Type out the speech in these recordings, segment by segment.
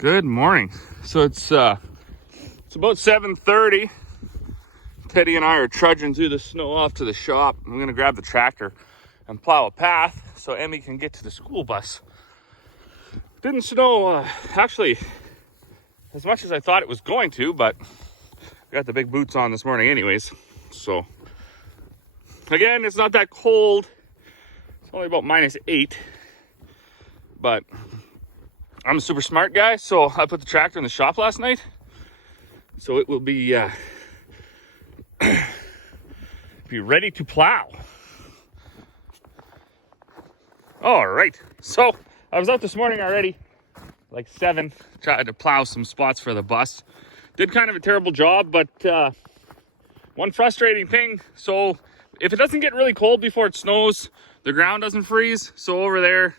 Good morning. So it's about 7:30. Teddy and I are trudging through the snow off to the shop. I'm gonna grab the tractor and plow a path so Emmy can get to the school bus. Didn't snow actually as much as I thought it was going to, but I got the big boots on this morning anyways. So again, it's not that cold. It's only about -8, but I'm a super smart guy, so I put the tractor in the shop last night, so it will be ready to plow. All right, so I was out this morning already, like 7, tried to plow some spots for the bus. Did kind of a terrible job, but one frustrating thing, so if it doesn't get really cold before it snows, the ground doesn't freeze. So over there,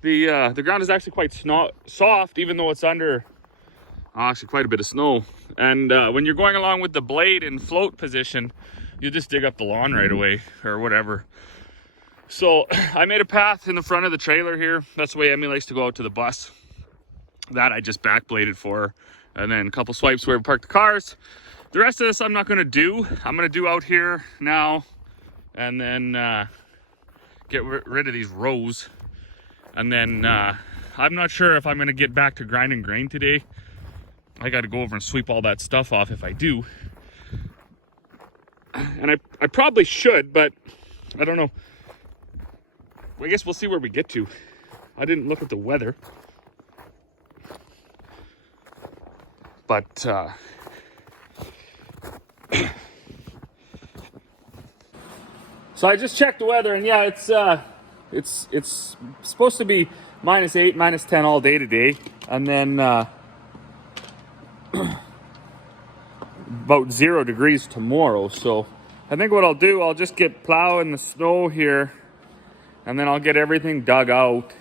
the ground is actually quite soft, even though it's under actually quite a bit of snow. And when you're going along with the blade in float position, you just dig up the lawn right away or whatever. So I made a path in the front of the trailer here. That's the way Emmy likes to go out to the bus. That I just backbladed for her. And then a couple swipes where we park the cars. The rest of this I'm not going to do. I'm going to do out here now and then get rid of these rows. And then I'm not sure if I'm going to get back to grinding grain today. I got to go over and sweep all that stuff off if I do. And I probably should, but I don't know. I guess we'll see where we get to. I didn't look at the weather. But so I just checked the weather, and yeah, it's supposed to be -8, -10 all day today, and then about 0 degrees tomorrow. So I think what I'll do, I'll just get plowing the snow here, and then I'll get everything dug out,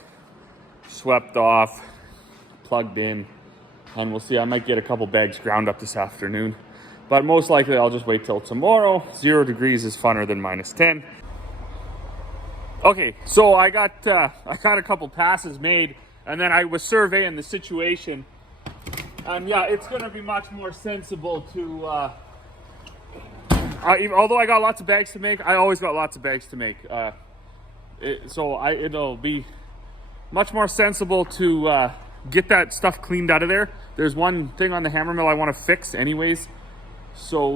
swept off, plugged in, and we'll see. I might get a couple bags ground up this afternoon, but most likely I'll just wait till tomorrow. 0 degrees is funner than -10. Okay, so I got a couple passes made, and then I was surveying the situation, and yeah, it's going to be much more sensible to. Although I got lots of bags to make, I always got lots of bags to make. It'll be much more sensible to get that stuff cleaned out of there. There's one thing on the hammer mill I want to fix anyways. So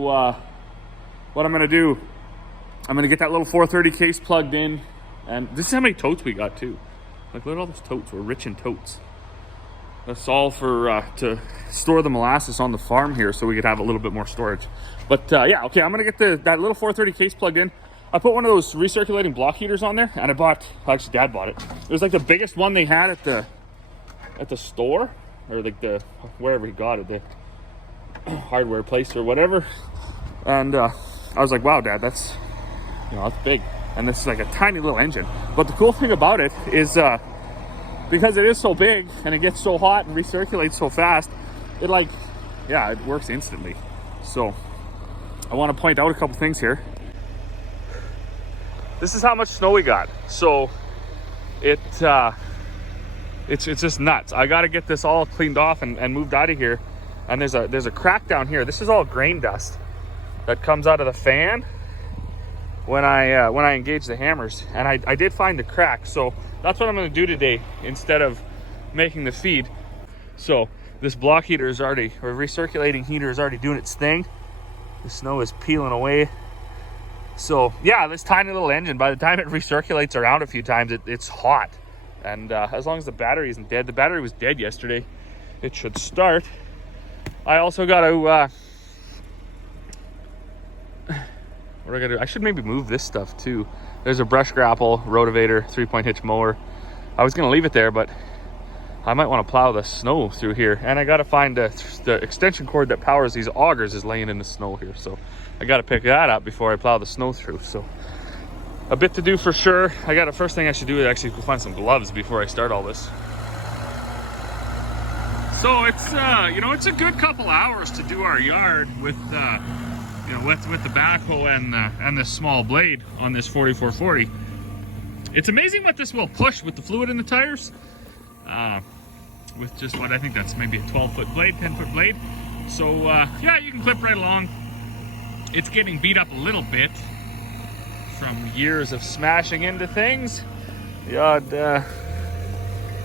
what I'm going to do, I'm going to get that little 430 case plugged in. And this is how many totes we got too. Like, look at all those totes. We're rich in totes. That's all for to store the molasses on the farm here, so we could have a little bit more storage. But yeah, okay, I'm gonna get that little 430 case plugged in. I put one of those recirculating block heaters on there, and actually Dad bought it. It was like the biggest one they had at the store, or like wherever he got it, the hardware place or whatever. And I was like, wow, Dad, that's big. And this is like a tiny little engine. But the cool thing about it is because it is so big and it gets so hot and recirculates so fast, it works instantly. So I want to point out a couple things here. This is how much snow we got. So it's just nuts. I got to get this all cleaned off and moved out of here. And there's a crack down here. This is all grain dust that comes out of the fan when I engage the hammers, and I did find a crack, so that's what I'm going to do today instead of making the feed. So this block heater is already, or recirculating heater is already doing its thing. The snow is peeling away. So yeah, this tiny little engine, by the time it recirculates around a few times, it's hot. And as long as the battery isn't dead, the battery was dead yesterday, it should start. I also got to what do I gotta do? I should maybe move this stuff too. There's a brush grapple, rotavator, 3-point hitch mower. I was gonna leave it there, but I might want to plow the snow through here. And I gotta find the extension cord that powers these augers is laying in the snow here. So I gotta pick that up before I plow the snow through. So a bit to do for sure. First thing I should do is actually go find some gloves before I start all this. So it's it's a good couple hours to do our yard with with the backhoe and this small blade on this 4440. It's amazing what this will push with the fluid in the tires. with just what I think that's maybe a 12-foot blade, 10-foot blade. So yeah, you can clip right along. It's getting beat up a little bit from years of smashing into things. The odd,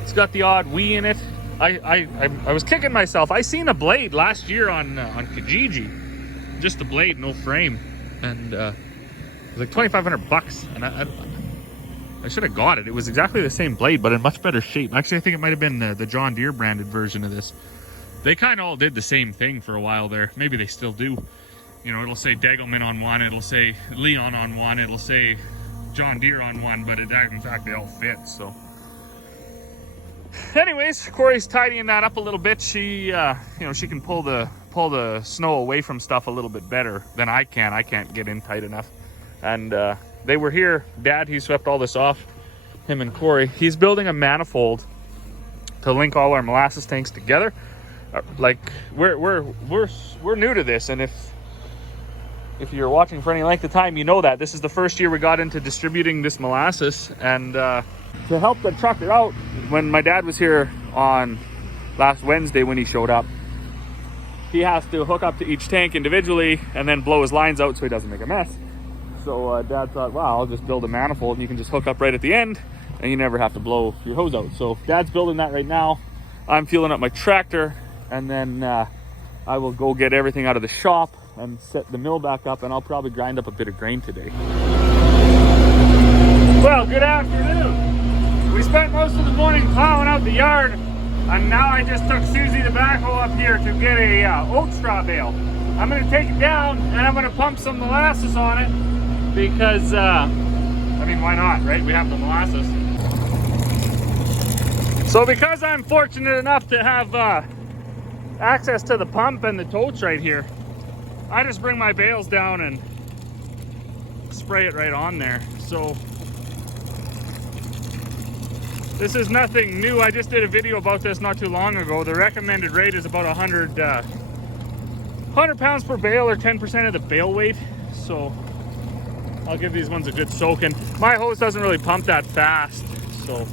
it's got the odd wee in it. I was kicking myself. I seen a blade last year on Kijiji, just the blade, no frame, and it was like $2,500. And I should have got it. It was exactly the same blade, but in much better shape. Actually, I think it might have been the John Deere branded version of this. They kind of all did the same thing for a while there. Maybe they still do. You know, it'll say Degelman on one, it'll say Leon on one, it'll say John Deere on one, but in fact they all fit. So anyways, Corey's tidying that up a little bit. She you know, she can pull the snow away from stuff a little bit better than I can. I can't get in tight enough. And they were here. Dad, he swept all this off, him and Corey. He's building a manifold to link all our molasses tanks together. Like we're new to this, and if you're watching for any length of time, you know that this is the first year we got into distributing this molasses. And to help the trucker out, when my dad was here on last Wednesday when he showed up, he has to hook up to each tank individually and then blow his lines out so he doesn't make a mess. So Dad thought, wow, I'll just build a manifold and you can just hook up right at the end and you never have to blow your hose out. So Dad's building that right now. I'm fueling up my tractor, and then I will go get everything out of the shop and set the mill back up, and I'll probably grind up a bit of grain today. Well, good afternoon. We spent most of the morning plowing out the yard, and now I just took Susie the backhoe up here to get a oat straw bale. I'm gonna take it down and I'm gonna pump some molasses on it because, I mean, why not, right? We have the molasses. So because I'm fortunate enough to have access to the pump and the totes right here, I just bring my bales down and spray it right on there. So this is nothing new. I just did a video about this not too long ago. The recommended rate is about 100 pounds per bale, or 10% of the bale weight. So I'll give these ones a good soaking. My hose doesn't really pump that fast, so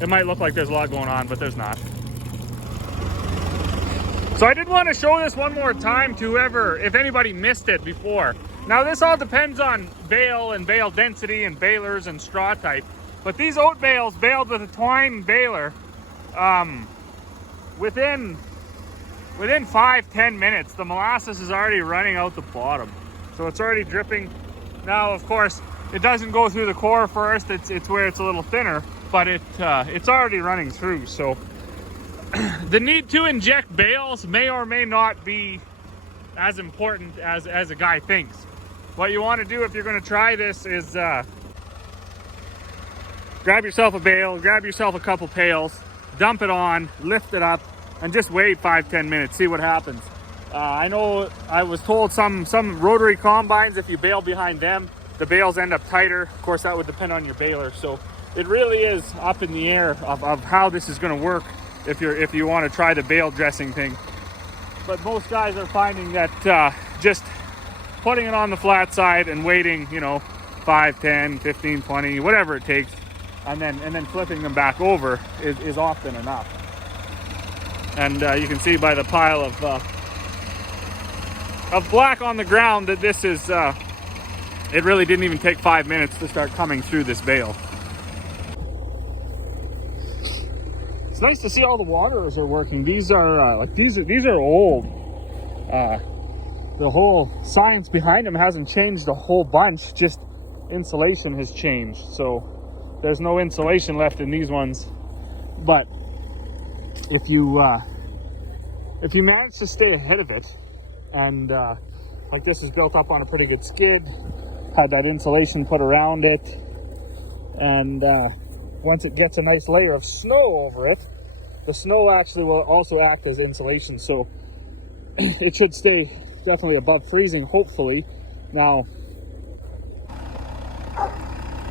it might look like there's a lot going on, but there's not. So I did want to show this one more time to whoever, if anybody missed it before. Now this all depends on bale and bale density and balers and straw type. But these oat bales baled with a twine baler, within 5-10 minutes, the molasses is already running out the bottom. So it's already dripping. Now, of course, it doesn't go through the core first. It's where it's a little thinner, but it's already running through. So the need to inject bales may or may not be as important as a guy thinks. What you want to do if you're going to try this is grab yourself a bale, grab yourself a couple pails, dump it on, lift it up, and just wait 5-10 minutes, see what happens. I know I was told some rotary combines, if you bale behind them, the bales end up tighter. Of course, that would depend on your baler. So it really is up in the air of how this is going to work if you want to try the bale dressing thing. But most guys are finding that just putting it on the flat side and waiting, you know, 5, 10, 15, 20, whatever it takes, and then flipping them back over is often enough. And you can see by the pile of black on the ground that this is, it really didn't even take 5 minutes to start coming through this bale. It's nice to see all the waters are working. These are these are old. The whole science behind them hasn't changed a whole bunch. Just insulation has changed. So there's no insulation left in these ones. But if you manage to stay ahead of it, and like this is built up on a pretty good skid, had that insulation put around it, and once it gets a nice layer of snow over it, the snow actually will also act as insulation, so it should stay definitely above freezing, hopefully. Now,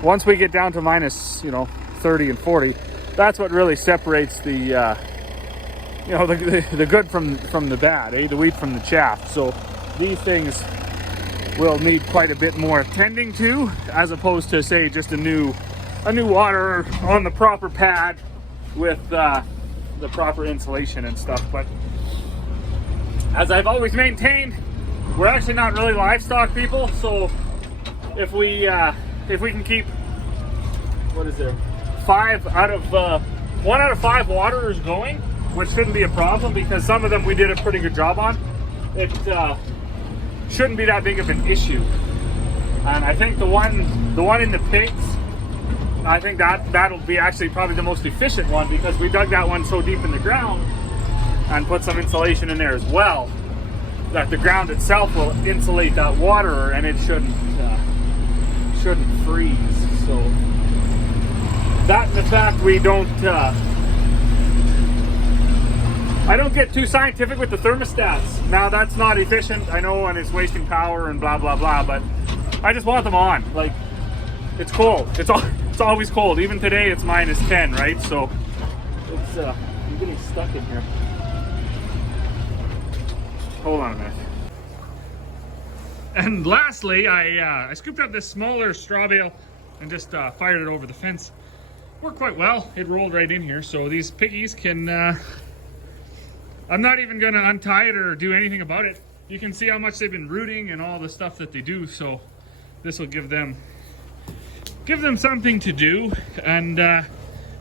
once we get down to minus, 30 and 40, that's what really separates the the good from the bad, the wheat from the chaff. So these things will need quite a bit more tending to, as opposed to, say, just a new water on the proper pad with the proper insulation and stuff. But as I've always maintained, we're actually not really livestock people, so if we can keep, what is there, 1 out of 5 waterers going, which shouldn't be a problem because some of them we did a pretty good job on, it shouldn't be that big of an issue. And I think the one in the pigs, I think that'll be actually probably the most efficient one because we dug that one so deep in the ground and put some insulation in there as well, that the ground itself will insulate that water and it shouldn't freeze. So that and the fact we don't, I don't get too scientific with the thermostats. Now that's not efficient, I know, and it's wasting power and blah blah blah, but I just want them on. Like, it's cold. It's always cold. Even today it's -10, right? So it's I'm getting stuck in here. Hold on a minute. And lastly, I scooped up this smaller straw bale and just fired it over the fence. Worked quite well. It rolled right in here, so these piggies can. I'm not even going to untie it or do anything about it. You can see how much they've been rooting and all the stuff that they do. So this will give them something to do. And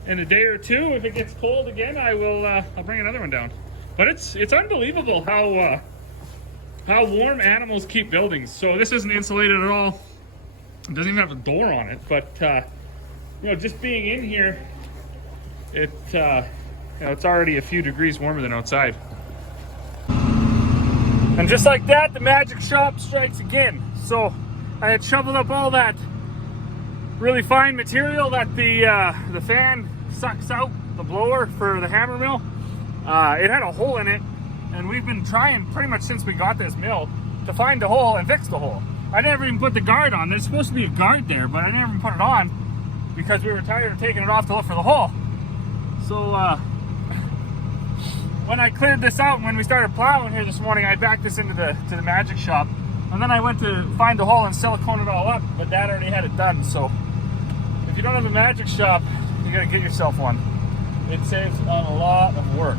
in a day or two, if it gets cold again, I'll bring another one down. But it's unbelievable how warm animals keep buildings. So this isn't insulated at all. It doesn't even have a door on it. But you know, just being in here, you know, it's already a few degrees warmer than outside. And just like that, the magic shop strikes again. So I had shoveled up all that really fine material that the fan sucks out, the blower for the hammer mill. It had a hole in it, and we've been trying pretty much since we got this mill to find the hole and fix the hole. I never even put the guard on. There's supposed to be a guard there, but I never even put it on because we were tired of taking it off to look for the hole. So when I cleared this out, when we started plowing here this morning, I backed this into the magic shop, and then I went to find the hole and silicone it all up, but Dad already had it done. So if you don't have a magic shop, you gotta get yourself one. It saves on a lot of work.